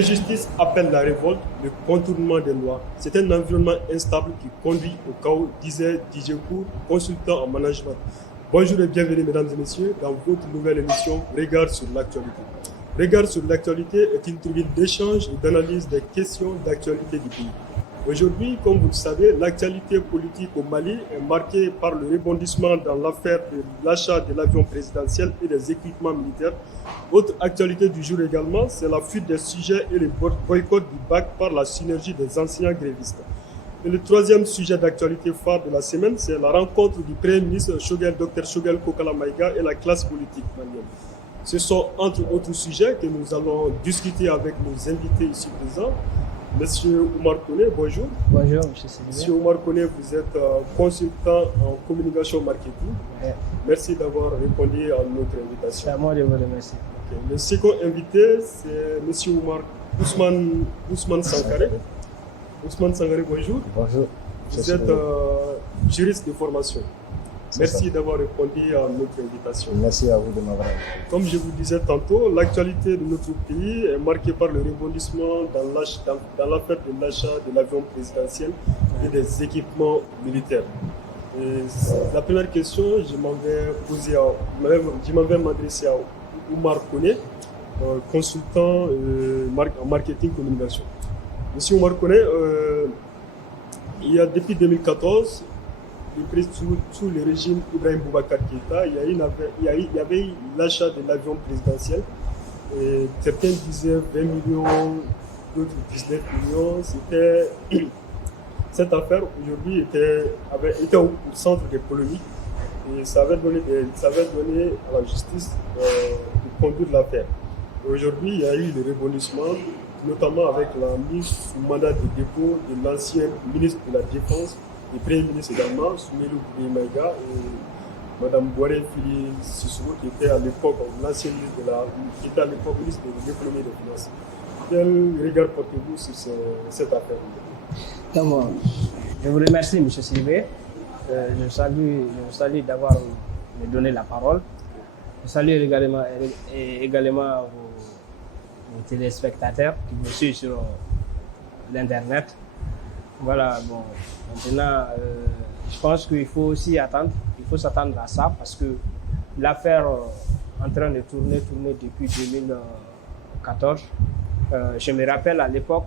L'injustice appelle la révolte, le contournement des lois. C'est un environnement instable qui conduit au chaos, disait DJ Cour, consultant en management. Bonjour et bienvenue mesdames et messieurs dans votre nouvelle émission Regard sur l'actualité. Regard sur l'actualité est une tribune d'échange et d'analyse des questions d'actualité du pays. Aujourd'hui, comme vous le savez, l'actualité politique au Mali est marquée par le rebondissement dans l'affaire de l'achat de l'avion présidentiel et des équipements militaires. Autre actualité du jour également, c'est la fuite des sujets et le boycott du BAC par la synergie des enseignants grévistes. Et le troisième sujet d'actualité phare de la semaine, c'est la rencontre du Premier ministre Dr Choguel Kokala Maïga et la classe politique malienne. Ce sont entre autres sujets que nous allons discuter avec nos invités ici présents. Monsieur Oumar Kone, bonjour. Bonjour, monsieur Sylvain. Monsieur Oumar Kone, vous êtes consultant en communication marketing. Ouais. Merci d'avoir répondu à notre invitation. C'est à moi de vous remercier. Okay. Le second invité, c'est monsieur Ousmane Sankaré. Ousmane Sankaré, bonjour. Bonjour. Vous êtes juriste de formation. Merci d'avoir répondu à notre invitation. Merci à vous de m'avoir invité. Comme je vous disais tantôt, l'actualité de notre pays est marquée par le rebondissement dans l'affaire de l'achat de l'avion présidentiel et des équipements militaires. Et la première question, je m'en vais m'adresser à Oumar Kone, consultant en marketing communication. Monsieur Oumar Kone, il y a depuis 2014, sous le régime Ibrahim Boubacar Keïta, il y avait l'achat de l'avion présidentiel. Et certains disaient 20 millions, d'autres 19 millions. Cette affaire aujourd'hui était au centre des polémiques et ça avait donné à la justice de conduire l'affaire. Aujourd'hui, il y a eu le rebondissement, notamment avec la mise sous mandat de dépôt de l'ancien ministre de la Défense, le Premier ministre également, Soumelou Maïga, et Mme Bouare Fili Sissoko, qui était à l'époque l'ancien ministre de l'économie et des finances. Quel regard portez-vous sur cette affaire? Je vous remercie, M. Sylvain. Je vous salue d'avoir me donné la parole. Je salue également vos téléspectateurs qui me suivent sur l'Internet. Voilà, bon, maintenant, je pense qu'il faut aussi attendre, il faut s'attendre à ça parce que l'affaire en train de tourner depuis 2014. Je me rappelle à l'époque,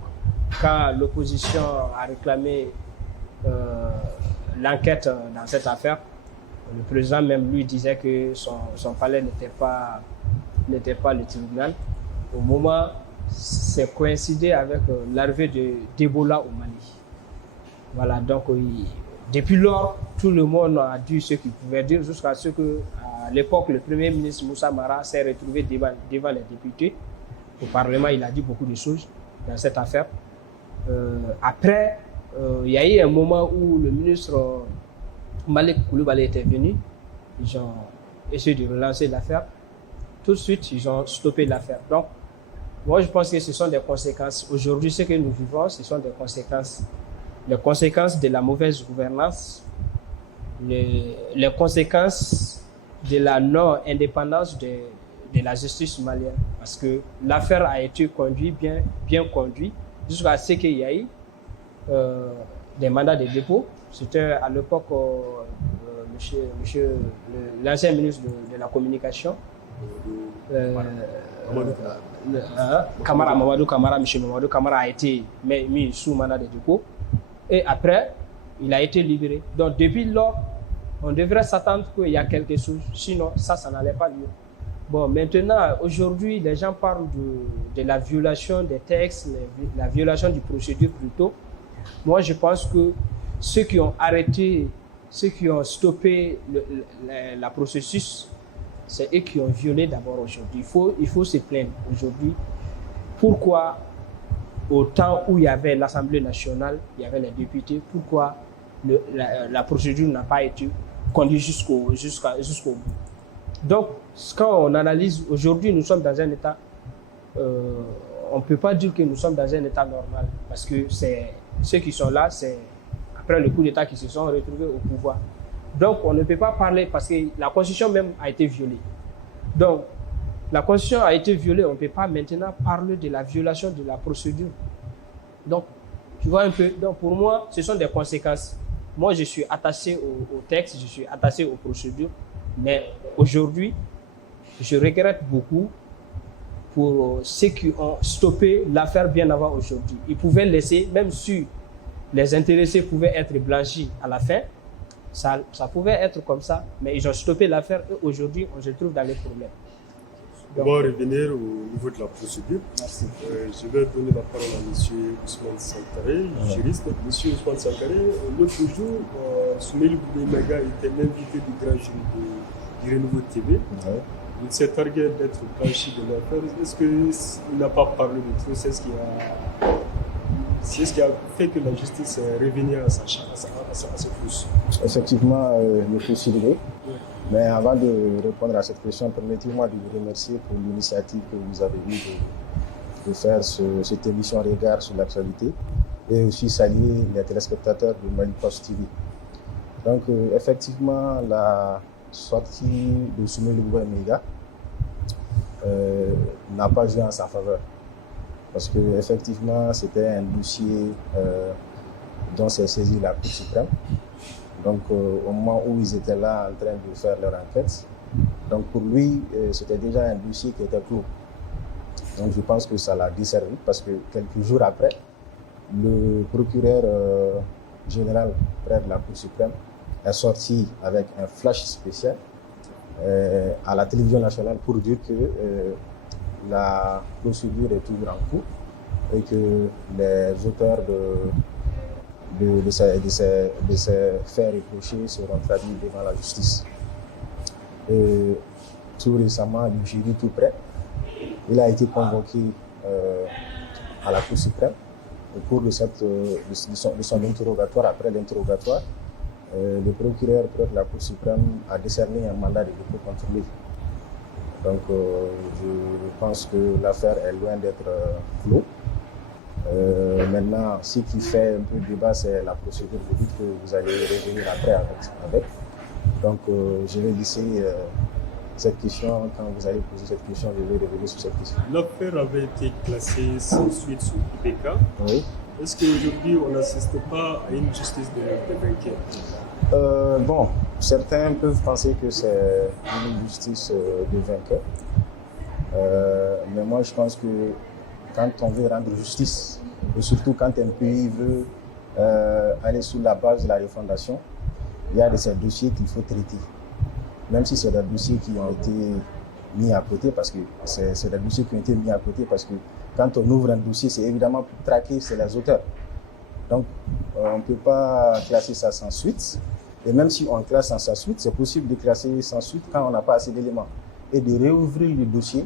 quand l'opposition a réclamé l'enquête dans cette affaire, le président même lui disait que son palais n'était pas le tribunal. Au moment, c'est coïncidé avec l'arrivée d'Ebola au Mali. Voilà, donc depuis lors, tout le monde a dit ce qu'il pouvait dire jusqu'à ce que, à l'époque, le Premier ministre Moussa Mara s'est retrouvé devant les députés. Au Parlement, il a dit beaucoup de choses dans cette affaire. Après, il y a eu un moment où le ministre Malik Koulibaly était venu. Ils ont essayé de relancer l'affaire. Tout de suite, ils ont stoppé l'affaire. Donc, moi, je pense que ce sont des conséquences. Aujourd'hui, ce que nous vivons, ce sont des conséquences. Les conséquences de la mauvaise gouvernance, les conséquences de la non-indépendance de la justice malienne. Parce que l'affaire a été bien conduite, jusqu'à ce qu'il y ait des mandats de dépôt. C'était à l'époque l'ancien ministre de la Communication, Mamadou Kamara, M. Mamadou Kamara a été mis sous mandat de dépôt. Et après, il a été libéré. Donc, depuis lors, on devrait s'attendre qu'il y a quelque chose. Sinon, ça n'allait pas mieux. Bon, maintenant, aujourd'hui, les gens parlent de la violation des textes, la violation du procédure plutôt. Moi, je pense que ceux qui ont arrêté, ceux qui ont stoppé la processus, c'est eux qui ont violé d'abord aujourd'hui. Il faut se plaindre aujourd'hui. Pourquoi au temps où il y avait l'Assemblée nationale, il y avait les députés, pourquoi la procédure n'a pas été conduite jusqu'au bout. Donc, quand on analyse, aujourd'hui, nous sommes dans un état, on ne peut pas dire que nous sommes dans un état normal, parce que ceux qui sont là, c'est après le coup d'État qui se sont retrouvés au pouvoir. Donc, on ne peut pas parler, parce que la Constitution même a été violée. Donc, la Constitution a été violée. On ne peut pas maintenant parler de la violation de la procédure. Donc, tu vois un peu. Donc, pour moi, ce sont des conséquences. Moi, je suis attaché au texte, je suis attaché aux procédures. Mais aujourd'hui, je regrette beaucoup pour ceux qui ont stoppé l'affaire bien avant aujourd'hui. Ils pouvaient laisser, même si les intéressés pouvaient être blanchis à la fin, ça pouvait être comme ça, mais ils ont stoppé l'affaire et aujourd'hui, on se trouve dans les problèmes. On va revenir au niveau de la procédure. Merci. Je vais donner la parole à M. Ousmane Sankaré, juriste. M. Ousmane Sankaré, l'autre jour, Soumaïla Boubaye-Maïga était l'invité du grand jury du Renouveau TV. Il s'est targué d'être blanchi de l'affaire. Est-ce qu'il n'a pas parlé de tout? C'est ce qui a fait que la justice est revenue à ses pouces. Effectivement, il faut soulever. Mais avant de répondre à cette question, permettez-moi de vous remercier pour l'initiative que vous avez eue de faire cette émission Regard sur l'actualité et aussi saluer les téléspectateurs de Mali Post TV. Donc, effectivement, la sortie de Soumaïla Boubaye-Maïga n'a pas joué en sa faveur. Parce que effectivement, c'était un dossier dont s'est saisi la Cour suprême. Donc, au moment où ils étaient là en train de faire leur enquête, donc pour lui, c'était déjà un dossier qui était clos. Donc, je pense que ça l'a desservi parce que quelques jours après, le procureur général près de la Cour suprême est sorti avec un flash spécial à la télévision nationale pour dire que la procédure est toujours en cours et que les auteurs de ces faits reprochés seront traduits devant la justice. Et tout récemment, le jury tout près, il a été convoqué à la Cour suprême au cours de son interrogatoire. Après l'interrogatoire, le procureur près de la Cour suprême a décerné un mandat de dépôt contre lui. Donc, je pense que l'affaire est loin d'être clos. Maintenant, ce qui fait un peu le débat, c'est la procédure. Vous dites que vous allez revenir après avec. Donc, je vais laisser cette question. Quand vous allez poser cette question, je vais revenir sur cette question. L'affaire avait été classée sans suite sous IPK. Oui. Est-ce qu'aujourd'hui, on n'assiste pas à une justice de vainqueur? Bon, certains peuvent penser que c'est une justice de vainqueur. Mais moi, je pense que quand on veut rendre justice, et surtout quand un pays veut aller sous la base de la refondation, il y a de ces dossiers qu'il faut traiter. Même si c'est des dossiers qui ont été mis à côté, parce que c'est des dossiers qui ont été mis à côté, parce que quand on ouvre un dossier, c'est évidemment pour traquer, c'est les auteurs. Donc, on ne peut pas classer ça sans suite. Et même si on classe sans suite, c'est possible de classer sans suite quand on n'a pas assez d'éléments. Et de réouvrir le dossier,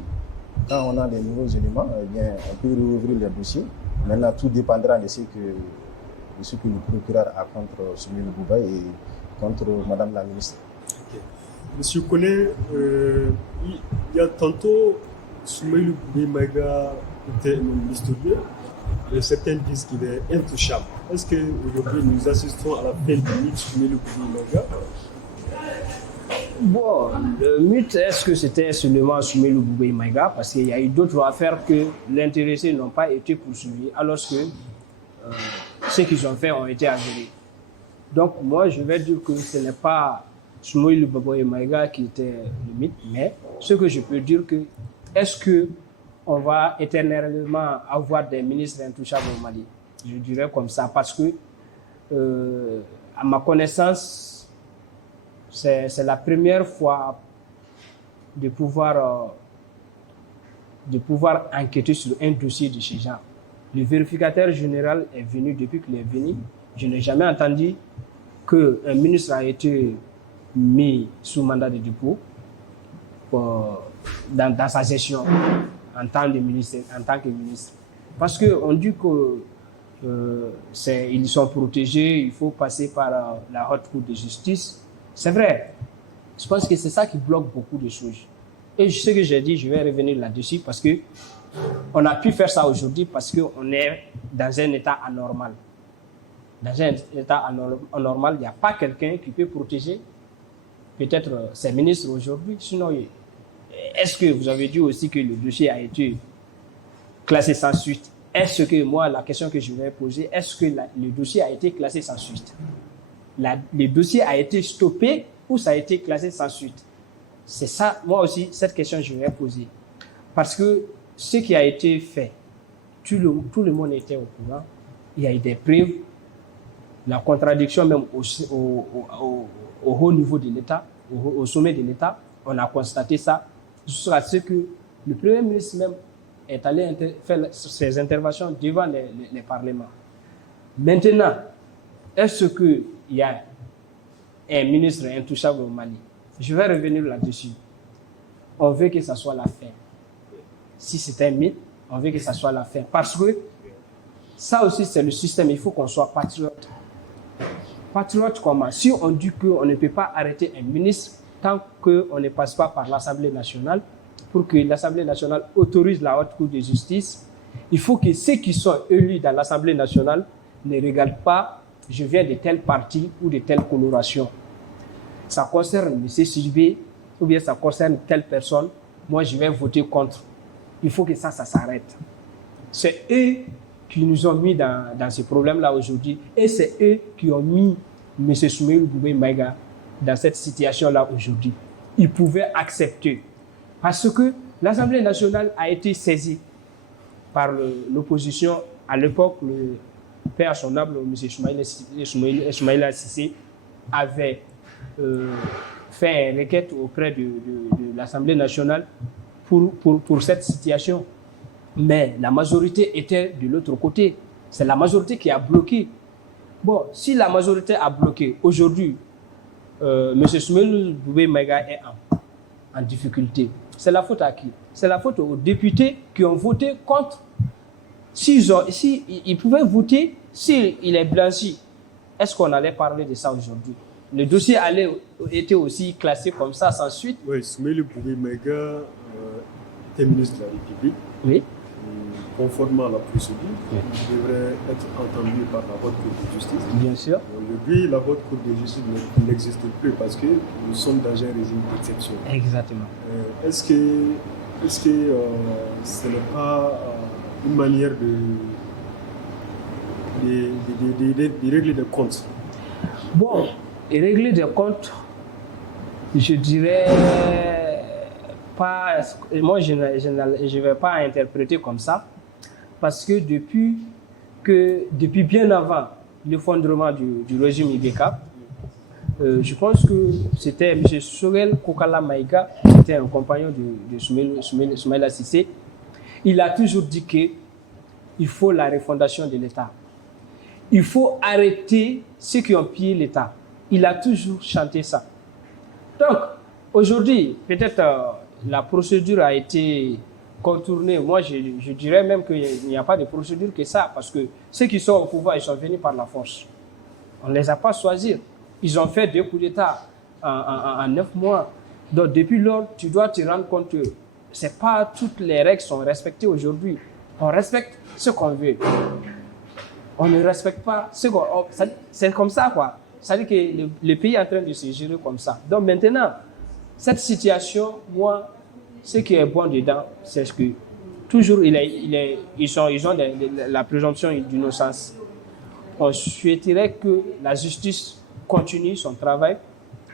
quand on a des nouveaux éléments, eh bien, on peut réouvrir le dossier. Maintenant, tout dépendra de ce que le procureur a contre Soumaïla Boubaye et contre Madame la ministre. Okay. Monsieur Koné, il y a tantôt Soumaïla Boubaye-Maïga était un mystérieux, mais certains disent qu'il est intouchable. Est-ce qu'aujourd'hui nous assistons à la fin du mythe Soumaïla Boubaye-Maïga? Bon, le mythe, est-ce que c'était seulement Soumaïla Boubaye-Maïga? Parce qu'il y a eu d'autres affaires que les intéressés n'ont pas été poursuivis, alors que ce qu'ils ont fait ont été avérés. Donc, moi, je vais dire que ce n'est pas Soumaïla Boubaye-Maïga qui était le mythe, mais ce que je peux dire que, est-ce qu'on va éternellement avoir des ministres intouchables au Mali? Je dirais comme ça, parce que, à ma connaissance, c'est la première fois de pouvoir enquêter sur un dossier de ce genre. Le vérificateur général est venu, depuis qu'il est venu, je n'ai jamais entendu qu'un ministre a été mis sous mandat de dépôt dans sa gestion en tant que ministre. Parce qu'on dit qu'ils sont protégés, il faut passer par la haute cour de justice. C'est vrai. Je pense que c'est ça qui bloque beaucoup de choses. Et ce que j'ai dit, je vais revenir là-dessus parce que on a pu faire ça aujourd'hui parce qu'on est dans un état anormal. Dans un état anormal, il n'y a pas quelqu'un qui peut protéger peut-être ces ministres aujourd'hui. Sinon, est-ce que vous avez dit aussi que le dossier a été classé sans suite? Est-ce que, moi, la question que je vais poser, est-ce que le dossier a été classé sans suite? Le dossier a été stoppé ou ça a été classé sans suite? C'est ça, moi aussi, cette question je vais poser. Parce que ce qui a été fait, tout le monde était au courant. Il y a eu des preuves, la contradiction même au haut niveau de l'État, au sommet de l'État, on a constaté ça, jusqu'à ce que le Premier ministre même est allé faire ses interventions devant les parlements. Maintenant, est-ce qu'il y a un ministre intouchable au Mali? Je vais revenir là-dessus. On veut que ça soit la fin. Si c'est un mythe, on veut que ça soit la fin. Parce que ça aussi, c'est le système. Il faut qu'on soit patriote. Patriote comment? Si on dit qu'on ne peut pas arrêter un ministre tant qu'on ne passe pas par l'Assemblée nationale, pour que l'Assemblée nationale autorise la Haute Cour de justice, il faut que ceux qui sont élus dans l'Assemblée nationale ne regardent pas « je viens de tel parti ou de telle coloration ». Ça concerne M. Sylvé ou bien ça concerne telle personne, moi je vais voter contre. Il faut que ça s'arrête. C'est eux qui nous ont mis dans ce problème-là aujourd'hui et c'est eux qui ont mis M. Soumaïla Boubèye Maïga dans cette situation-là aujourd'hui. Ils pouvaient accepter. Parce que l'Assemblée nationale a été saisie par l'opposition. À l'époque, le père son âme, M. Soumaïla Cissé, avait fait une requête auprès de l'Assemblée nationale pour cette situation. Mais la majorité était de l'autre côté. C'est la majorité qui a bloqué. Bon, si la majorité a bloqué, aujourd'hui, M. Soumaïla Boubèye Maïga est en difficulté. C'est la faute à qui? C'est la faute aux députés qui ont voté contre. S'ils pouvaient voter, s'il est blanchi, est-ce qu'on allait parler de ça aujourd'hui? Le dossier était aussi classé comme ça, sans suite. Oui, Soumaïla Boubèye Maïga était ministre de la République. Oui. Conformément à la procédure, il devrait être entendu par la Haute Cour de justice. Bien sûr. Aujourd'hui, la Haute Cour de justice n'existe plus parce que nous sommes dans un régime d'exception. Exactement. Est-ce que ce n'est pas une manière de régler des comptes? Bon, et régler des comptes, je dirais pas. Moi, je ne vais pas interpréter comme ça. Parce que depuis bien avant l'effondrement du régime Ibeka, je pense que c'était M. Sorel Kokala Maïga, qui était un compagnon de Soumaïla Cissé. Il a toujours dit qu'il faut la refondation de l'État. Il faut arrêter ceux qui ont pillé l'État. Il a toujours chanté ça. Donc, aujourd'hui, peut-être la procédure a été contournée. Moi, je dirais même qu'il n'y a pas de procédure que ça, parce que ceux qui sont au pouvoir, ils sont venus par la force. On ne les a pas choisis. Ils ont fait 2 coups d'État en 9 mois. Donc, depuis lors, tu dois te rendre compte que c'est pas toutes les règles sont respectées aujourd'hui. On respecte ce qu'on veut. On ne respecte pas ce qu'on... C'est comme ça, quoi. Ça veut dire que le pays est en train de se gérer comme ça. Donc, maintenant, cette situation, moi, ce qui est bon dedans, c'est que toujours, ils ont la présomption d'innocence. On souhaiterait que la justice continue son travail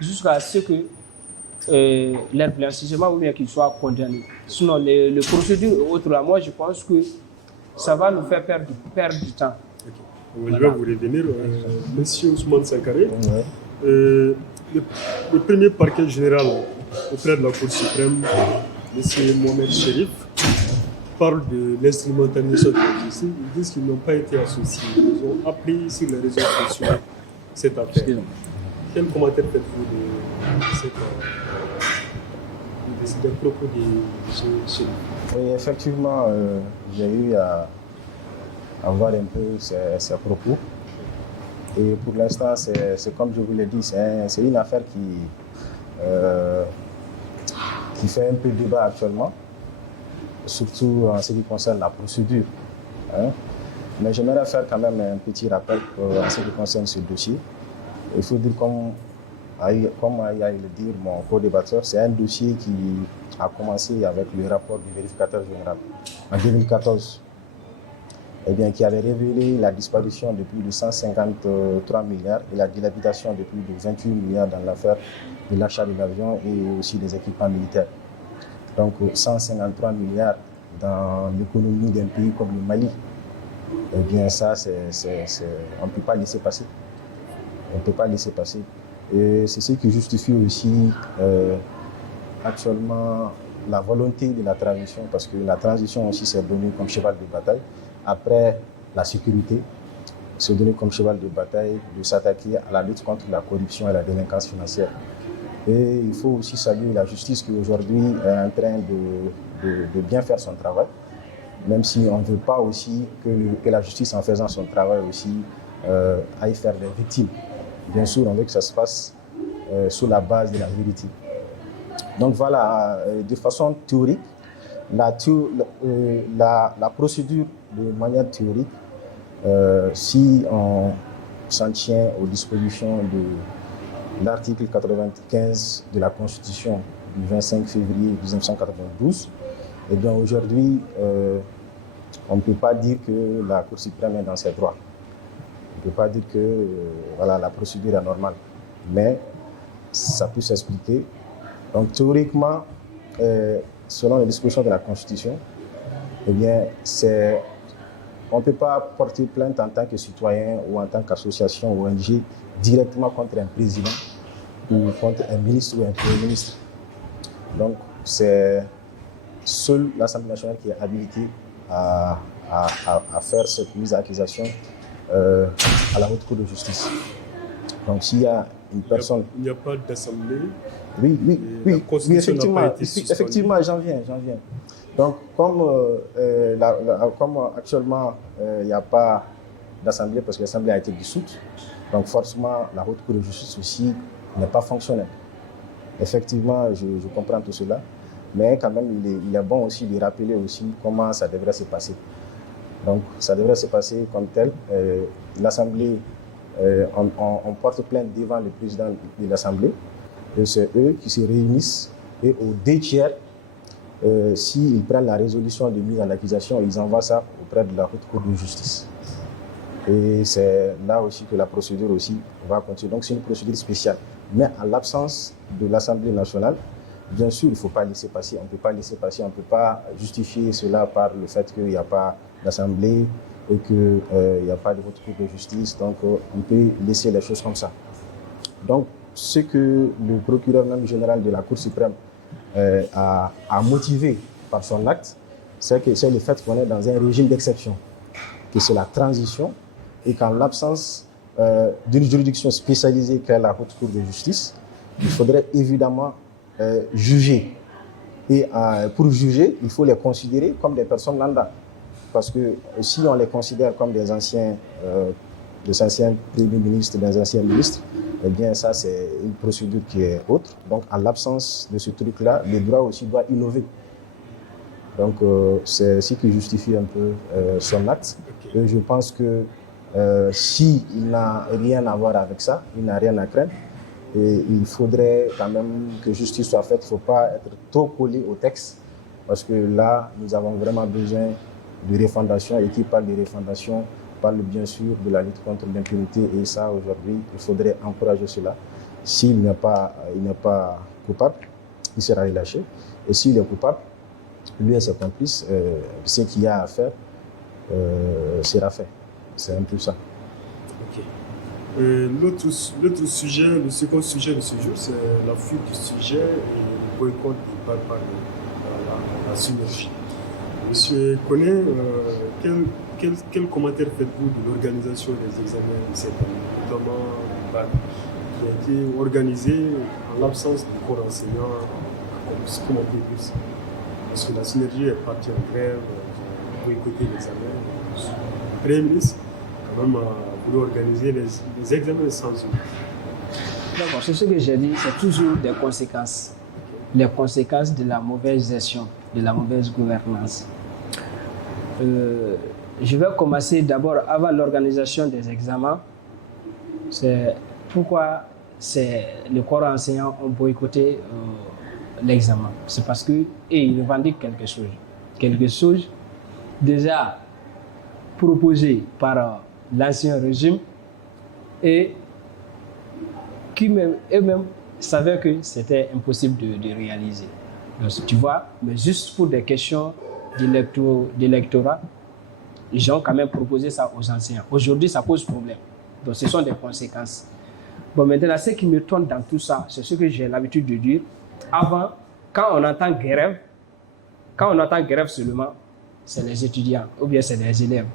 jusqu'à ce que leur blanchissement ou bien qu'ils soient condamnés. Sinon, les procédures autres, là, moi, je pense que ça va nous faire perdre du temps. Okay. Je vais vous revenir. Monsieur Ousmane Sankaré, le premier parquet général auprès de la Cour suprême, M. Mohamed Chérif, parle de l'instrumentalisation de la justice. Ils disent qu'ils n'ont pas été associés. Ils ont appris sur les réseaux sociaux cette affaire. Quel commentaire faites-vous des propos de M. Chérif? Oui, effectivement, j'ai eu à voir un peu ces propos. Et pour l'instant, c'est comme je vous l'ai dit, c'est une affaire qui fait un peu débat actuellement, surtout en ce qui concerne la procédure. Hein. Mais j'aimerais faire quand même un petit rappel en ce qui concerne ce dossier. Il faut dire, comme comme a eu à le dire mon co-débatteur, c'est un dossier qui a commencé avec le rapport du vérificateur général en 2014, qui avait révélé la disparition de plus de 153 milliards et la dilapidation de plus de 28 milliards dans l'affaire de l'achat de l'avion et aussi des équipements militaires. Donc 153 milliards dans l'économie d'un pays comme le Mali, ça, on ne peut pas laisser passer. On ne peut pas laisser passer. Et c'est ce qui justifie aussi actuellement la volonté de la transition, parce que la transition aussi s'est donnée comme cheval de bataille. Après la sécurité, s'est donnée comme cheval de bataille de s'attaquer à la lutte contre la corruption et la délinquance financière. Et il faut aussi saluer la justice qui aujourd'hui est en train de bien faire son travail, même si on ne veut pas aussi que la justice, en faisant son travail aussi, aille faire des victimes. Bien sûr, on veut que ça se fasse sur la base de la vérité. Donc voilà, de façon théorique, la procédure de manière théorique, si on s'en tient aux dispositions de l'article 95 de la Constitution du 25 février 1992, et bien aujourd'hui, on ne peut pas dire que la Cour suprême est dans ses droits. On ne peut pas dire que la procédure est normale. Mais ça peut s'expliquer. Donc théoriquement, selon les dispositions de la Constitution, on ne peut pas porter plainte en tant que citoyen ou en tant qu'association ou ONG directement contre un président ou contre un ministre ou un premier ministre. Donc c'est seule l'Assemblée nationale qui est habilitée à faire cette mise à accusation à la Haute Cour de justice. Donc s'il y a une personne... Il n'y a pas d'assemblée. Oui, effectivement, j'en viens. Donc comme actuellement il n'y a pas d'assemblée parce que l'Assemblée a été dissoute, donc forcément la Haute Cour de justice aussi n'est pas fonctionnelle. Effectivement, je comprends tout cela, mais quand même il est bon aussi de rappeler aussi comment ça devrait se passer. Donc ça devrait se passer comme tel. L'Assemblée, on porte plainte devant le président de l'Assemblée, et c'est eux qui se réunissent et aux 2 tiers, s'ils prennent la résolution de mise en accusation, ils envoient ça auprès de la Haute Cour de justice. Et c'est là aussi que la procédure aussi va continuer. Donc c'est une procédure spéciale. Mais en l'absence de l'Assemblée nationale, bien sûr, il ne faut pas laisser passer. On ne peut pas laisser passer, on ne peut pas justifier cela par le fait qu'il n'y a pas d'Assemblée et qu'il n'y a pas de Haute Cour de justice. Donc on peut laisser les choses comme ça. Donc ce que le procureur même général de la Cour suprême a motivé par son acte, c'est le fait qu'on est dans un régime d'exception, que c'est la transition, et qu'en l'absence d'une juridiction spécialisée qu'est la Haute Cour de justice, il faudrait évidemment juger. Et pour juger, il faut les considérer comme des personnes lambda. Parce que si on les considère comme des anciens premiers ministres, des anciens ministres, eh bien ça c'est une procédure qui est autre. Donc en l'absence de ce truc-là, le droit aussi doit innover. Donc c'est ce qui justifie un peu son acte. Okay. Et je pense que s'il n'a rien à voir avec ça, il n'a rien à craindre. Et il faudrait quand même que justice soit faite. Il ne faut pas être trop collé au texte, parce que là, nous avons vraiment besoin de refondation. Et qui parle de refondation parle bien sûr de la lutte contre l'impunité. Et ça, aujourd'hui, il faudrait encourager cela. S'il n'est pas coupable, il sera relâché. Et s'il est coupable, lui et ses complices, ce qu'il y a à faire sera fait. C'est un peu ça. Ok. L'autre sujet, le second sujet de ce jour, c'est la fuite du sujet et le boycott par la synergie. Monsieur Koné, quel commentaire faites-vous de l'organisation des examens de cette année, notamment qui a été organisé en l'absence du corps enseignant, comme on peut dire ça? Parce que la synergie est partie en grève, boycotter l'examen. Le Premier ministre, quand même, a voulu organiser les examens sans eux. D'accord, c'est ce que j'ai dit, c'est toujours des conséquences. Les conséquences de la mauvaise gestion, de la mauvaise gouvernance. Je vais commencer d'abord avant l'organisation des examens. C'est pourquoi le corps enseignant ont boycotté l'examen. C'est parce qu'ils revendiquent quelque chose. Quelque chose déjà proposé par l'ancien régime et qui eux-mêmes savaient que c'était impossible de réaliser. Donc, tu vois, mais juste pour des questions d'électorat, ils ont quand même proposé ça aux enseignants. Aujourd'hui, ça pose problème. Donc, ce sont des conséquences. Bon, maintenant, ce qui me tourne dans tout ça, c'est ce que j'ai l'habitude de dire. Avant, quand on entend grève seulement, c'est les étudiants, ou bien c'est les élèves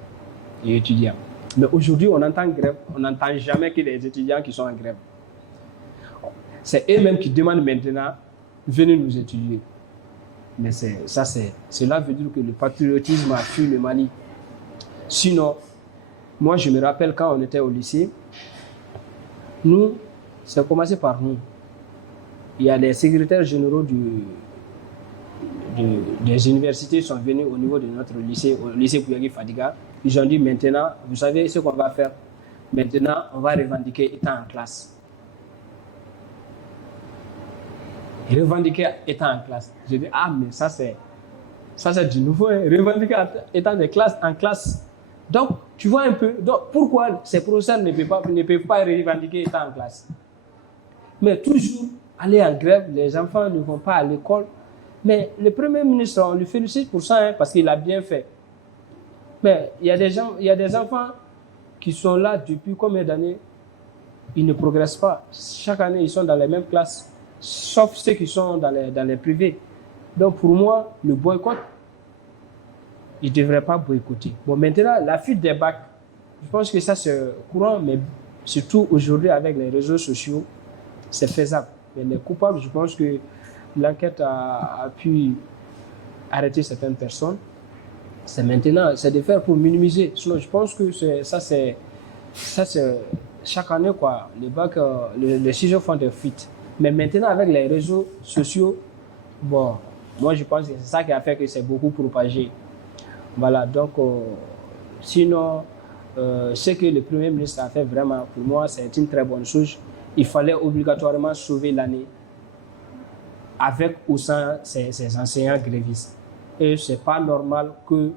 et étudiants. Mais aujourd'hui, on entend grève, on n'entend jamais que les étudiants qui sont en grève. C'est eux-mêmes qui demandent maintenant, venez nous étudier. Mais cela veut dire que le patriotisme a fui le Mali. Sinon, moi je me rappelle quand on était au lycée, nous, ça a commencé par nous. Il y a les secrétaires généraux des universités qui sont venus au niveau de notre lycée, au lycée Bouyagui Fadiga. Ils ont dit maintenant, vous savez ce qu'on va faire. Maintenant, on va revendiquer étant en classe. Revendiquer étant en classe. J'ai dit, ah, mais ça c'est du nouveau, hein. Revendiquer étant en classe. Donc, tu vois un peu, donc, pourquoi ces professeurs ne peuvent pas revendiquer étant en classe. Mais toujours aller en grève, les enfants ne vont pas à l'école. Mais le Premier ministre, on lui félicite pour ça, hein, parce qu'il a bien fait. Mais il y a des enfants qui sont là depuis combien d'années, ils ne progressent pas. Chaque année, ils sont dans les mêmes classes, sauf ceux qui sont dans les privés. Donc pour moi, le boycott, ils ne devraient pas boycotter. Bon, maintenant, la fuite des bacs, je pense que ça c'est courant, mais surtout aujourd'hui avec les réseaux sociaux, c'est faisable. Mais les coupables, je pense que l'enquête a pu arrêter certaines personnes. C'est maintenant, c'est de faire pour minimiser. Sinon, je pense que ça c'est chaque année, quoi. Les bacs, les sujets font des fuites. Mais maintenant, avec les réseaux sociaux, bon, moi je pense que c'est ça qui a fait que c'est beaucoup propagé. Voilà, donc, sinon, ce que le Premier ministre a fait vraiment, pour moi, c'est une très bonne chose. Il fallait obligatoirement sauver l'année avec ou sans ces enseignants grévistes. Et ce n'est pas normal que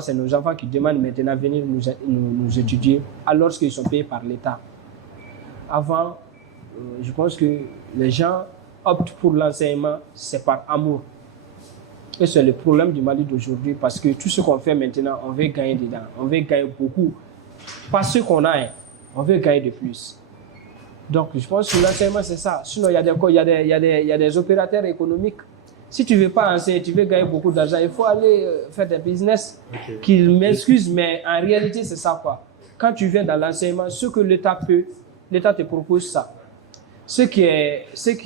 c'est nos enfants qui demandent maintenant de venir nous étudier alors qu'ils sont payés par l'État. Avant, je pense que les gens optent pour l'enseignement, c'est par amour. Et c'est le problème du Mali d'aujourd'hui parce que tout ce qu'on fait maintenant, on veut gagner dedans, on veut gagner beaucoup. Pas ce qu'on a, on veut gagner de plus. Donc je pense que l'enseignement c'est ça. Sinon il y a des opérateurs économiques. Si tu ne veux pas enseigner, tu veux gagner beaucoup d'argent, il faut aller faire des business. Okay. Qu'ils m'excusent, mais en réalité c'est ça quoi. Quand tu viens dans l'enseignement, ce que l'État te propose ça. Ce qui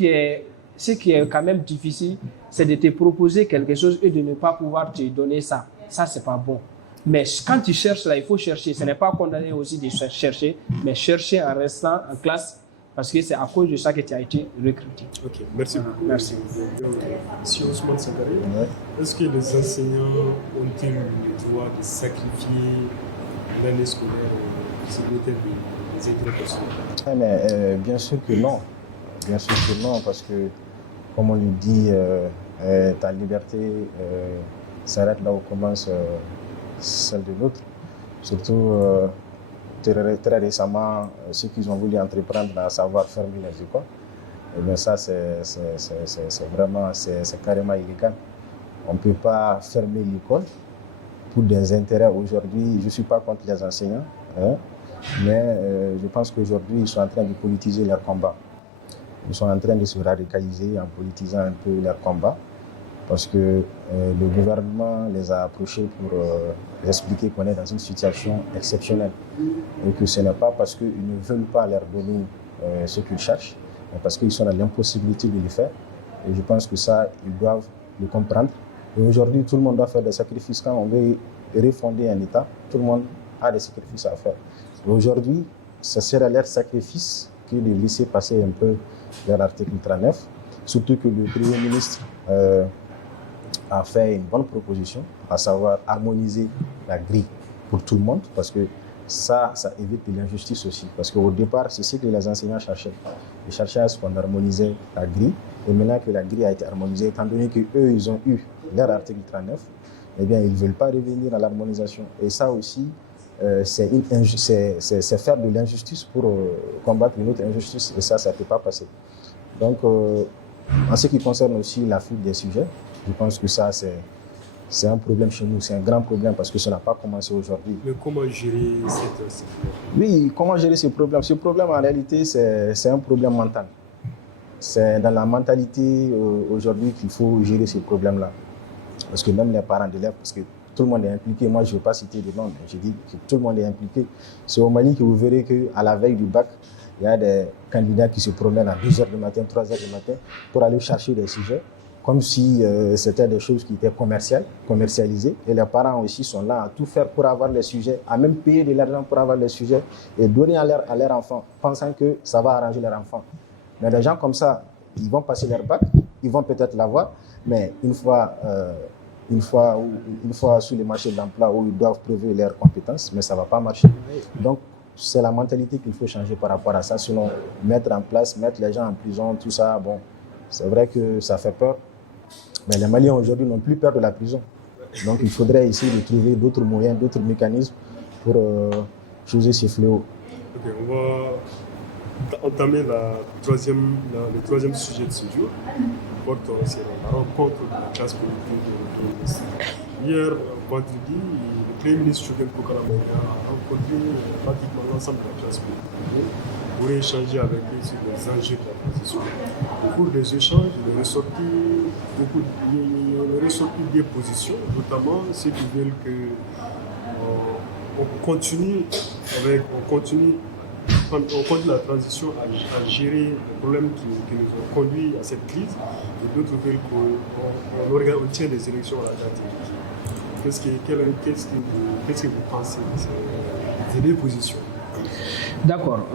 est quand même difficile, c'est de te proposer quelque chose et de ne pas pouvoir te donner ça. Ça, c'est pas bon. Mais quand tu cherches là, il faut chercher. Ce n'est pas condamné aussi de chercher, mais chercher en restant en classe, parce que c'est à cause de ça que tu as été recruté. Ok, merci beaucoup. Merci. Monsieur Ousmane Sangaré, est-ce que les enseignants ont-ils le droit de sacrifier l'année scolaire des intérêts personnels? Bien sûr que non. Bien sûr que non, parce que, comme on lui dit, ta liberté s'arrête là où commence celle de l'autre. Surtout, très récemment, ceux qui ont voulu entreprendre à savoir fermer les écoles. Et bien ça, c'est carrément illégal. On ne peut pas fermer l'école pour des intérêts aujourd'hui. Je ne suis pas contre les enseignants, hein, mais je pense qu'aujourd'hui, ils sont en train de politiser leur combat. Ils sont en train de se radicaliser en politisant un peu leur combat parce que le gouvernement les a approchés pour expliquer qu'on est dans une situation exceptionnelle et que ce n'est pas parce qu'ils ne veulent pas leur donner ce qu'ils cherchent, mais parce qu'ils sont dans l'impossibilité de le faire. Et je pense que ça, ils doivent le comprendre. Et aujourd'hui, tout le monde doit faire des sacrifices. Quand on veut refonder un État, tout le monde a des sacrifices à faire. Et aujourd'hui, ce serait leur sacrifice que de laisser passer un peu vers l'article 39, surtout que le Premier ministre a fait une bonne proposition, à savoir harmoniser la grille pour tout le monde, parce que ça évite de l'injustice aussi. Parce qu'au départ, c'est ce que les enseignants cherchaient. Ils cherchaient à ce qu'on harmonisait la grille. Et maintenant que la grille a été harmonisée, étant donné qu'eux, ils ont eu leur article 39, eh bien, ils ne veulent pas revenir à l'harmonisation. Et ça aussi, c'est faire de l'injustice pour combattre une autre injustice. Et ça ne peut pas passer. Donc, en ce qui concerne aussi la fuite des sujets, je pense que ça, c'est un problème chez nous, c'est un grand problème parce que ça n'a pas commencé aujourd'hui. Mais comment gérer cette Oui, comment gérer ce problème? Ce problème, en réalité, c'est un problème mental. C'est dans la mentalité aujourd'hui qu'il faut gérer ce problème-là. Parce que même les parents d'élèves, parce que tout le monde est impliqué, moi je ne veux pas citer de nom, mais je dis que tout le monde est impliqué. C'est au Mali que vous verrez qu'à la veille du bac, il y a des candidats qui se promènent à 2h du matin, 3h du matin pour aller chercher des sujets, comme si c'était des choses qui étaient commercialisées. Et les parents aussi sont là à tout faire pour avoir les sujets, à même payer de l'argent pour avoir les sujets et donner à leur enfant, pensant que ça va arranger leur enfant. Mais des gens comme ça, ils vont passer leur bac, ils vont peut-être l'avoir, mais une fois sur le marché de l'emploi où ils doivent prouver leurs compétences, mais ça ne va pas marcher. Donc, c'est la mentalité qu'il faut changer par rapport à ça, sinon mettre en place, mettre les gens en prison, tout ça, bon, c'est vrai que ça fait peur, mais les Maliens aujourd'hui n'ont plus peur de la prison. Donc, il faudrait essayer de trouver d'autres moyens, d'autres mécanismes pour choisir ces fléaux. Ok, on va entamer le troisième sujet de ce jour, porte sur la rencontre de la classe politique de l'Ouest. Hier, vendredi, le Premier ministre Choguel Kokala Maïga a rencontré pratiquement l'ensemble de la classe politique pour échanger avec eux sur les enjeux de la transition. Au cours des échanges, il est ressorti des positions, notamment ceux qui veulent qu'on continue la transition à gérer les problèmes qui nous ont conduits à cette crise, et d'autres veulent qu'on tient des élections à la date. Qu'est-ce que vous pensez de ces deux positions? D'accord.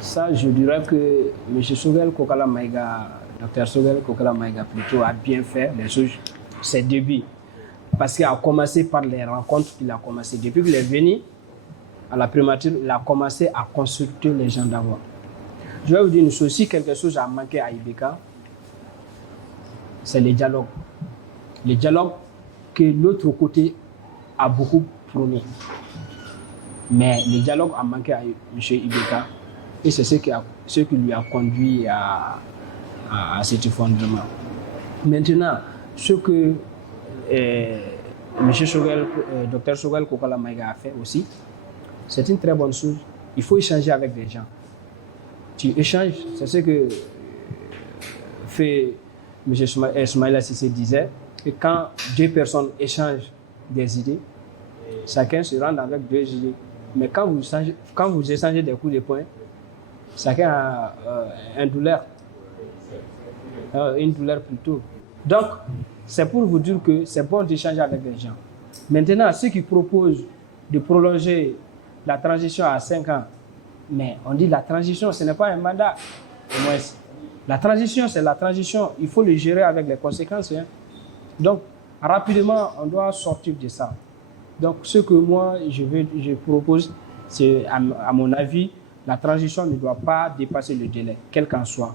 Ça, je dirais que M. Choguel Kokala Maïga, Dr Choguel Kokala Maïga plutôt, a bien fait les choses, ses débuts. Parce qu'il a commencé par les rencontres qu'il a commencé. Depuis qu'il est venu à la primature, il a commencé à consulter les gens d'abord. Je vais vous dire une chose, si quelque chose a manqué à Ibeka, c'est le dialogue. Le dialogue que l'autre côté a beaucoup prôné. Mais le dialogue a manqué à M. Ibeka et c'est ce qui lui a conduit à cet effondrement. Maintenant, ce que M. Choguel, Dr Choguel Kokala Maïga a fait aussi, c'est une très bonne chose. Il faut échanger avec des gens. Tu échanges, c'est ce que fait M. Ismaïla Cissé disait, que quand deux personnes échangent des idées, chacun se rend avec deux idées. Mais quand vous échangez des coups de poing, chacun a une douleur plutôt. Donc, c'est pour vous dire que c'est bon d'échanger avec des gens. Maintenant, ceux qui proposent de prolonger la transition à 5 ans, mais on dit la transition, ce n'est pas un mandat. Au moins, la transition, c'est la transition. Il faut le gérer avec les conséquences. Hein. Donc, rapidement, on doit sortir de ça. Donc, ce que moi, je propose, c'est, à mon avis, la transition ne doit pas dépasser le délai, quel qu'en soit.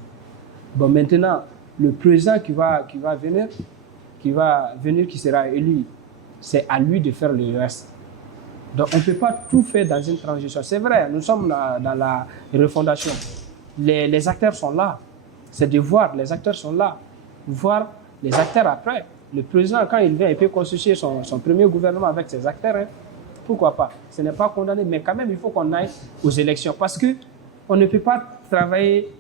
Bon, maintenant, le président qui va venir, qui sera élu, c'est à lui de faire le reste. Donc, on ne peut pas tout faire dans une transition. C'est vrai, nous sommes dans la refondation. Les acteurs sont là. C'est de voir, les acteurs sont là. Voir les acteurs après. Le président, quand il vient, il peut constituer son premier gouvernement avec ses acteurs. Hein. Pourquoi pas? Ce n'est pas condamné, mais quand même, il faut qu'on aille aux élections. Parce qu'on ne peut pas travailler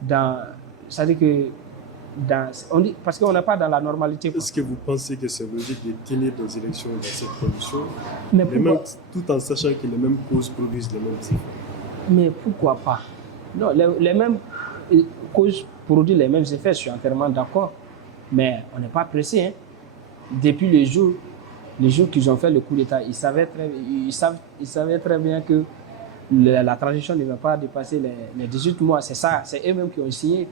dans... C'est-à-dire que... parce qu'on n'est pas dans la normalité. Est-ce que vous pensez que c'est logique de tenir des élections dans cette condition, tout en sachant que les mêmes causes produisent les mêmes effets? Mais pourquoi pas? Non, les mêmes causes produisent les mêmes effets, je suis entièrement d'accord. Mais on n'est pas pressé. Hein. Depuis les jours qu'ils ont fait le coup d'État, ils savaient très bien que la transition ne va pas dépasser les 18 mois. C'est ça, c'est eux-mêmes qui ont signé.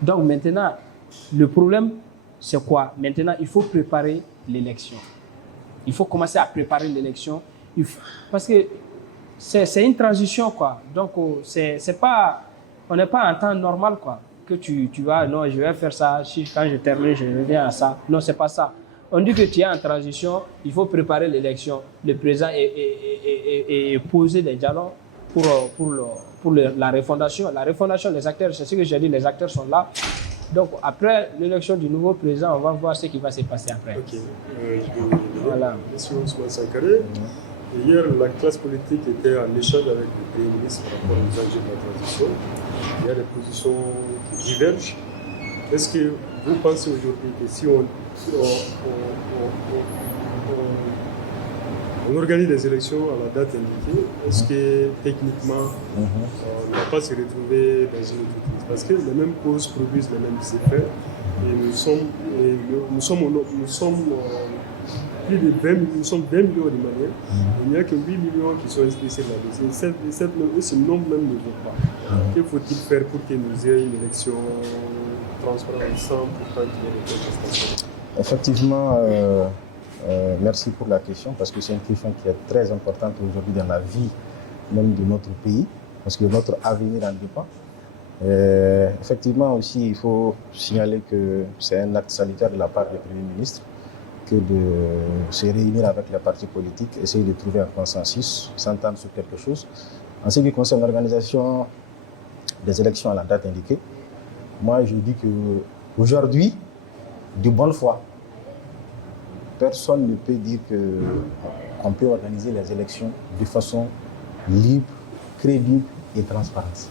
Donc maintenant, le problème, c'est quoi? Maintenant, il faut préparer l'élection. Il faut commencer à préparer l'élection Parce que c'est une transition, quoi. Donc, c'est pas, on n'est pas en temps normal, quoi. Que tu vas, non, je vais faire ça, quand je termine, je reviens à ça. Non, c'est pas ça. On dit que tu es en transition, il faut préparer l'élection. Le président et poser des jalons pour la refondation. La refondation, les acteurs, c'est ce que j'ai dit, les acteurs sont là. Donc, après l'élection du nouveau président, on va voir ce qui va se passer après. Ok. Voilà. Monsieur Ousmane Sankaré, hier, la classe politique était en échange avec le Premier ministre par rapport aux enjeux de la transition. Il y a des positions qui divergent. Est-ce que vous pensez aujourd'hui que si on organise des élections à la date indiquée, est-ce que techniquement on ne va pas se retrouver dans une autre crise? Parce que les mêmes causes produisent les mêmes effets et nous sommes plus de 20 millions de Maliens. Il n'y a que 8 millions qui sont inscrits sur la liste. Ce nombre même ne vaut pas. Que faut-il faire pour que nous ayons une élection transparente sans pourtant qu'il y ait des contestations? Effectivement, merci pour la question, parce que c'est une question qui est très importante aujourd'hui dans la vie même de notre pays, parce que notre avenir en dépend. Effectivement aussi, il faut signaler que c'est un acte salutaire de la part du Premier ministre que de se réunir avec les partis politiques, essayer de trouver un consensus, s'entendre sur quelque chose. En ce qui concerne l'organisation des élections à la date indiquée, moi je dis qu'aujourd'hui, de bonne foi, personne ne peut dire qu'on peut organiser les élections de façon libre, crédible et transparente.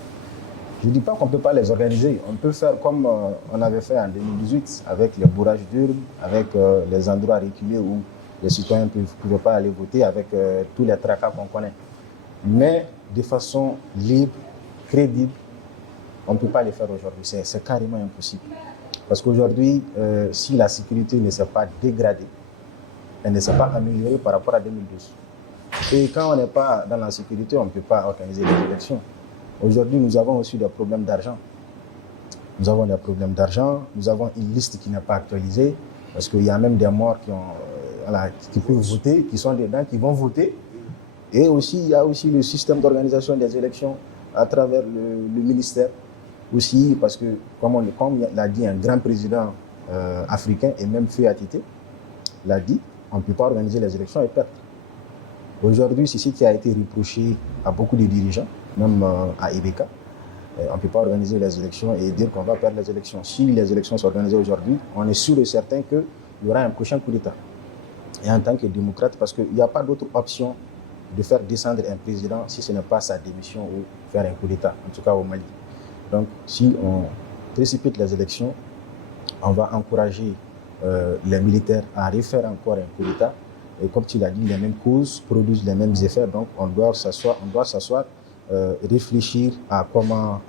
Je ne dis pas qu'on ne peut pas les organiser. On peut faire comme on avait fait en 2018 avec les bourrages d'urnes, avec les endroits reculés où les citoyens ne pouvaient pas aller voter, avec tous les tracas qu'on connaît. Mais de façon libre, crédible, on ne peut pas les faire aujourd'hui. C'est carrément impossible. Parce qu'aujourd'hui, si la sécurité ne s'est pas dégradée, elle ne s'est pas améliorée par rapport à 2012. Et quand on n'est pas dans la sécurité, on ne peut pas organiser les élections. Aujourd'hui, nous avons aussi des problèmes d'argent. Nous avons des problèmes d'argent, nous avons une liste qui n'est pas actualisée, parce qu'il y a même des morts qui peuvent voter, qui sont dedans, qui vont voter. Et aussi, il y a aussi le système d'organisation des élections à travers le ministère. Aussi, parce que, comme l'a dit un grand président africain, et même Feu Atité l'a dit, on ne peut pas organiser les élections et perdre. Aujourd'hui, c'est ce qui a été reproché à beaucoup de dirigeants, même à Ibeka. On ne peut pas organiser les élections et dire qu'on va perdre les élections. Si les élections sont organisées aujourd'hui, on est sûr et certain qu'il y aura un prochain coup d'État. Et en tant que démocrate, parce qu'il n'y a pas d'autre option de faire descendre un président si ce n'est pas sa démission ou faire un coup d'État, en tout cas au Mali. Donc, si on précipite les élections, on va encourager les militaires à refaire encore un coup d'État. Et comme tu l'as dit, les mêmes causes produisent les mêmes effets. Donc, on doit s'asseoir, réfléchir à comment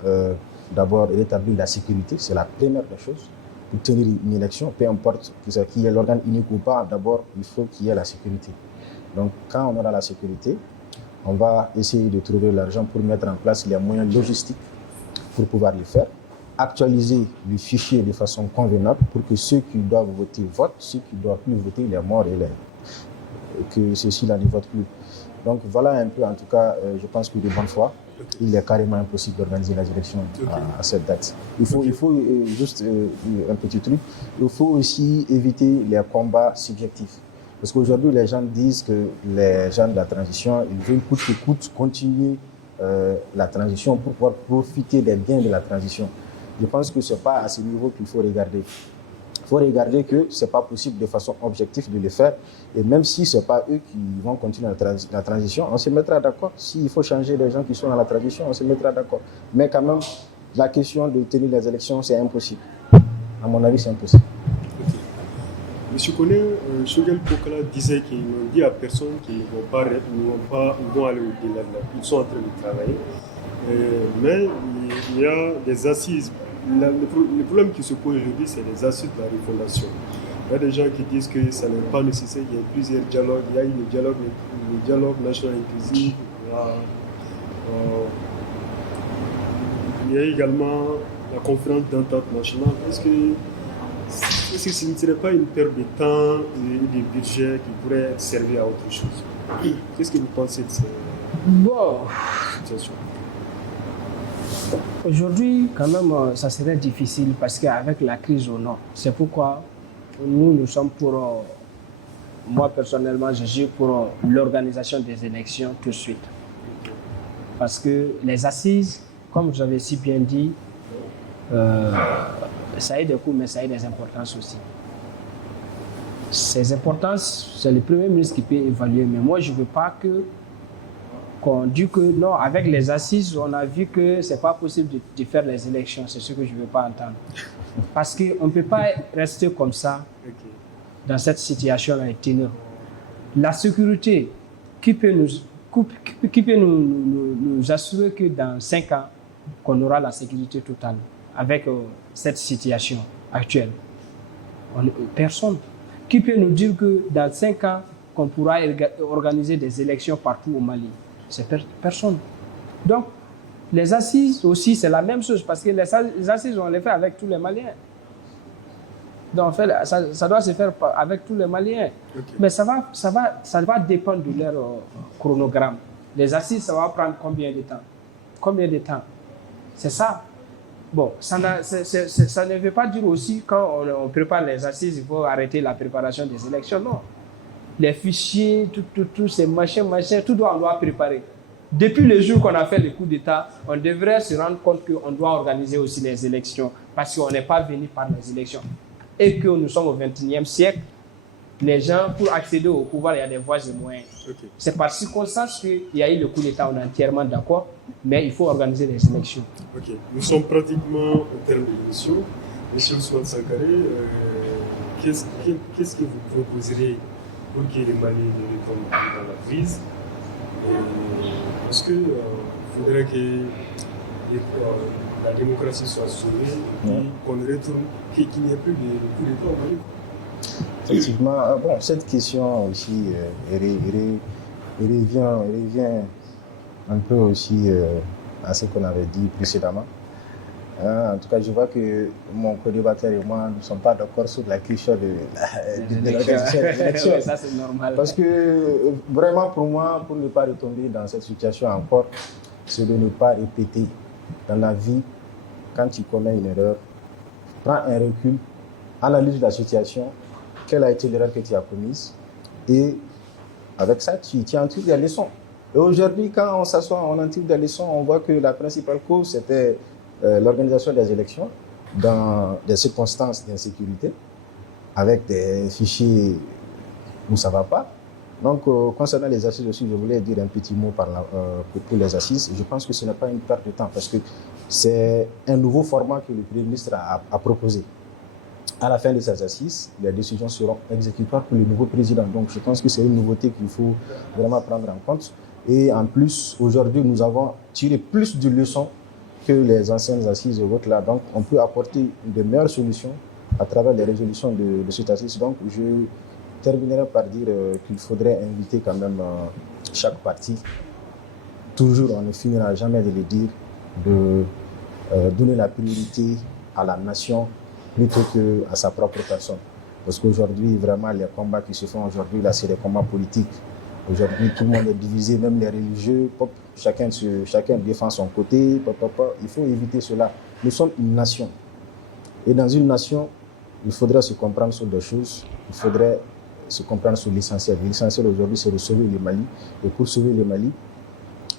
d'abord rétablir la sécurité. C'est la première des choses. Pour tenir une élection, peu importe qui est l'organe unique ou pas, d'abord, il faut qu'il y ait la sécurité. Donc, quand on aura la sécurité, on va essayer de trouver l'argent pour mettre en place les moyens logistiques pour pouvoir le faire. Actualiser le fichier de façon convenable pour que ceux qui doivent voter votent, ceux qui ne doivent plus voter, les morts et que ceux-ci-là ne votent plus. Donc voilà un peu, en tout cas, je pense que de bonne foi, il est carrément impossible d'organiser les élections à cette date. Il faut juste un petit truc, il faut aussi éviter les combats subjectifs. Parce qu'aujourd'hui, les gens disent que les gens de la transition, ils veulent coûte que coûte continuer la transition pour pouvoir profiter des biens de la transition. Je pense que ce n'est pas à ce niveau qu'il faut regarder. Il faut regarder que ce n'est pas possible de façon objective de le faire. Et même si ce n'est pas eux qui vont continuer la transition, on se mettra d'accord. S'il faut changer les gens qui sont dans la transition, on se mettra d'accord. Mais quand même, la question de tenir les élections, c'est impossible. À mon avis, c'est impossible. Okay. Monsieur Koné, Choguel Kokala disait qu'ils n'ont dit à personne qu'ils ne vont pas, ils vont aller au-delà de là. Ils sont en train de travailler. Mais il y a des assises. Le problème qui se pose aujourd'hui, c'est les assises de la refondation. Il y a des gens qui disent que ça n'est pas nécessaire, il y a plusieurs dialogues. Il y a eu le dialogue national inclusif. Il y a également la conférence d'entente nationale. Est-ce que ce ne serait pas une perte de temps et de budget qui pourrait servir à autre chose? Qu'est-ce que vous pensez de cette Bon, situation? aujourd'hui, quand même, ça serait difficile parce qu'avec la crise au nord, c'est pourquoi nous sommes pour, moi personnellement, je suis pour l'organisation des élections tout de suite. Parce que les assises, comme vous avez si bien dit, ça a des coûts, mais ça a des importances aussi. Ces importances, c'est le Premier ministre qui peut évaluer, mais moi, je ne veux pas qu'on dise que non, avec les assises, on a vu que ce n'est pas possible de faire les élections. C'est ce que je ne veux pas entendre. Parce qu'on ne peut pas rester comme ça, dans cette situation-là et tenir. La sécurité, qui peut nous assurer que dans 5 ans, qu'on aura la sécurité totale avec cette situation actuelle? Personne. Qui peut nous dire que dans 5 ans, qu'on pourra organiser des élections partout au Mali? C'est personne. Donc, les assises aussi, c'est la même chose, parce que les assises, on les fait avec tous les Maliens. Donc, en fait, ça doit se faire avec tous les Maliens. Okay. Mais ça va dépendre de leur chronogramme. Les assises, ça va prendre combien de temps? Combien de temps? C'est ça. Bon, ça ne veut pas dire aussi, quand on prépare les assises, il faut arrêter la préparation des élections. Non. Les fichiers, tout ces machins, on doit préparer. Depuis le jour qu'on a fait le coup d'État, on devrait se rendre compte qu'on doit organiser aussi les élections, parce qu'on n'est pas venu par les élections. Et que nous sommes au XXIe siècle, les gens, pour accéder au pouvoir, il y a des voies et moyens. Okay. C'est par circonstance qu'il y a eu le coup d'État, on est entièrement d'accord, mais il faut organiser les élections. Ok, nous sommes pratiquement au terme de l'émission. Monsieur Ousmane Sankaré, qu'est-ce que vous proposerez pour que les Maliens ne retombent pas dans la crise? Est-ce qu'il faudrait que la démocratie soit sauvée et qu'on retourne, qu'il n'y ait plus de coup d'État au Mali? Effectivement, bon, cette question aussi revient un peu aussi à ce qu'on avait dit précédemment. En tout cas, je vois que mon co-débatteur et moi ne sommes pas d'accord sur la question de l'organisation des élections. Ça, c'est normal. Parce que vraiment, pour moi, pour ne pas retomber dans cette situation encore, c'est de ne pas répéter dans la vie, quand tu commets une erreur, prends un recul, analyse la situation, quelle a été l'erreur que tu as commise, et avec ça, tu en tires des leçons. Et aujourd'hui, quand on s'assoit, on en tire des leçons, on voit que la principale cause, c'était l'organisation des élections dans des circonstances d'insécurité, avec des fichiers où ça ne va pas. Donc, concernant les assises aussi, je voulais dire un petit mot pour les assises. Je pense que ce n'est pas une perte de temps, parce que c'est un nouveau format que le Premier ministre a proposé. À la fin de ces assises, les décisions seront exécutoires pour le nouveau président. Donc, je pense que c'est une nouveauté qu'il faut vraiment prendre en compte. Et en plus, aujourd'hui, nous avons tiré plus de leçons que les anciennes assises et autres là. Donc, on peut apporter de meilleures solutions à travers les résolutions de cette assise. Donc, je terminerai par dire qu'il faudrait inviter quand même chaque parti, toujours, on ne finira jamais de le dire, de donner la priorité à la nation plutôt qu'à sa propre personne. Parce qu'aujourd'hui, vraiment, les combats qui se font aujourd'hui, là, c'est des combats politiques. Aujourd'hui, tout le monde est divisé, même les religieux, chacun défend son côté, il faut éviter cela. Nous sommes une nation. Et dans une nation, il faudrait se comprendre sur des choses, il faudrait se comprendre sur l'essentiel. L'essentiel aujourd'hui, c'est de sauver le Mali. Et pour sauver le Mali,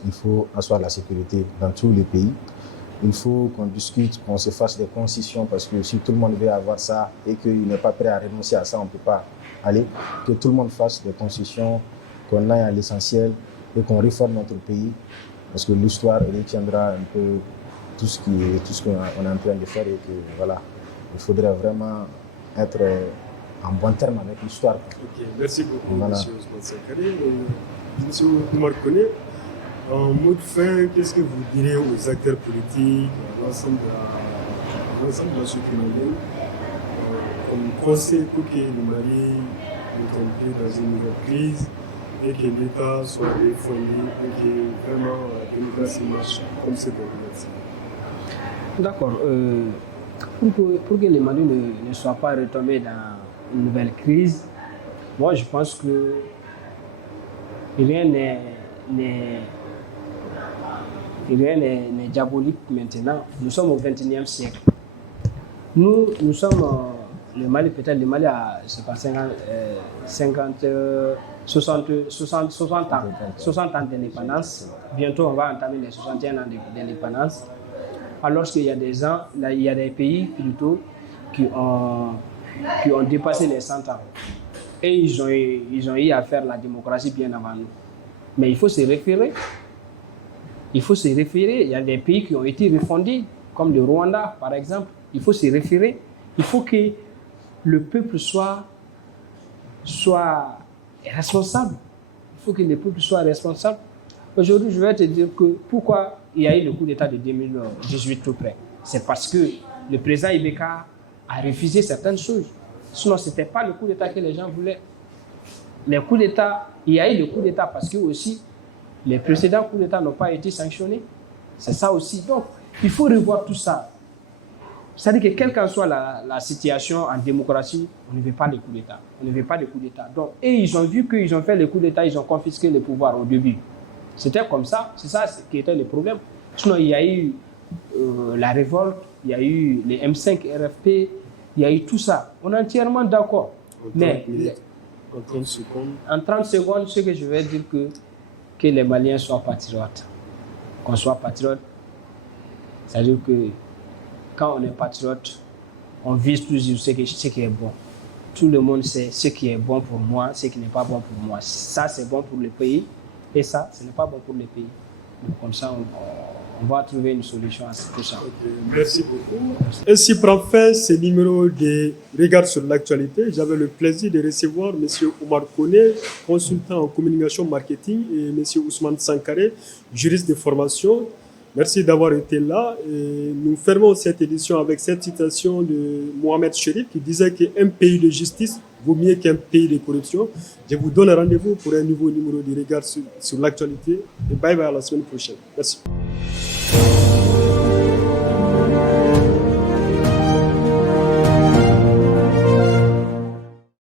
il faut asseoir la sécurité dans tous les pays. Il faut qu'on discute, qu'on se fasse des concessions, parce que si tout le monde veut avoir ça et qu'il n'est pas prêt à renoncer à ça, on ne peut pas aller. Que tout le monde fasse des concessions, qu'on aille à l'essentiel et qu'on réforme notre pays, parce que l'histoire retiendra un peu tout ce qu'on est en train de faire, et que voilà, il faudrait vraiment être en bon terme avec l'histoire. Ok, merci beaucoup, voilà. Monsieur Ousmane Sankaré. Monsieur Oumar Koné, en mot de fin, qu'est-ce que vous direz aux acteurs politiques, à l'ensemble de la société malienne, comme conseil pour que le Mali ne tombe plus dans une nouvelle crise et que l'État soit refondé et que vraiment la démocratie marche comme c'est organisé? D'accord. Pour que le Mali ne soit pas retombé dans une nouvelle crise, moi je pense que rien n'est diabolique maintenant. Nous sommes au XXIe siècle. Nous sommes le Mali, peut-être le Mali a, je sais pas, 60 ans d'indépendance. Bientôt, on va entamer les 61 ans d'indépendance. Alors qu'il y a des ans, là, il y a des pays plutôt qui ont dépassé les 100 ans. Et ils ont eu à faire la démocratie bien avant nous. Mais il faut se référer. Il faut se référer. Il y a des pays qui ont été refondés, comme le Rwanda, par exemple. Il faut se référer. Il faut que le peuple soit responsable. Il faut que le peuple soit responsable. Aujourd'hui, je vais te dire que pourquoi il y a eu le coup d'État de 2018 tout près. C'est parce que le président Ibeka a refusé certaines choses. Sinon, ce n'était pas le coup d'État que les gens voulaient. Les coups d'État, il y a eu le coup d'État parce que aussi, les précédents coups d'État n'ont pas été sanctionnés. C'est ça aussi. Donc, il faut revoir tout ça. C'est-à-dire que quelle qu'en soit la situation en démocratie, on ne veut pas de coup d'État. On ne veut pas de coup d'État. Donc, et ils ont vu qu'ils ont fait le coup d'État, ils ont confisqué le pouvoir au début. C'était comme ça. C'est ça qui était le problème. Sinon, il y a eu la révolte, il y a eu les M5 RFP, il y a eu tout ça. On est entièrement d'accord. Mais en 30 secondes. En 30 secondes, ce que je vais dire que les Maliens soient patriotes. Qu'on soit patriote, c'est-à-dire que quand on est patriote, on vise toujours ce qui est bon. Tout le monde sait ce qui est bon pour moi, ce qui n'est pas bon pour moi. Ça, c'est bon pour le pays, et ça, ce n'est pas bon pour le pays. Donc, comme ça, on va trouver une solution à tout ça. Okay, merci beaucoup. Ainsi prend fin ce numéro de Regard sur l'actualité. J'avais le plaisir de recevoir M. Oumar Koné, consultant en communication marketing, et M. Ousmane Sankaré, juriste de formation. Merci d'avoir été là. Et nous fermons cette édition avec cette citation de Mohamed Chérif qui disait qu'un pays de justice vaut mieux qu'un pays de corruption. Je vous donne rendez-vous pour un nouveau numéro de Regard sur l'actualité. Et bye bye à la semaine prochaine. Merci.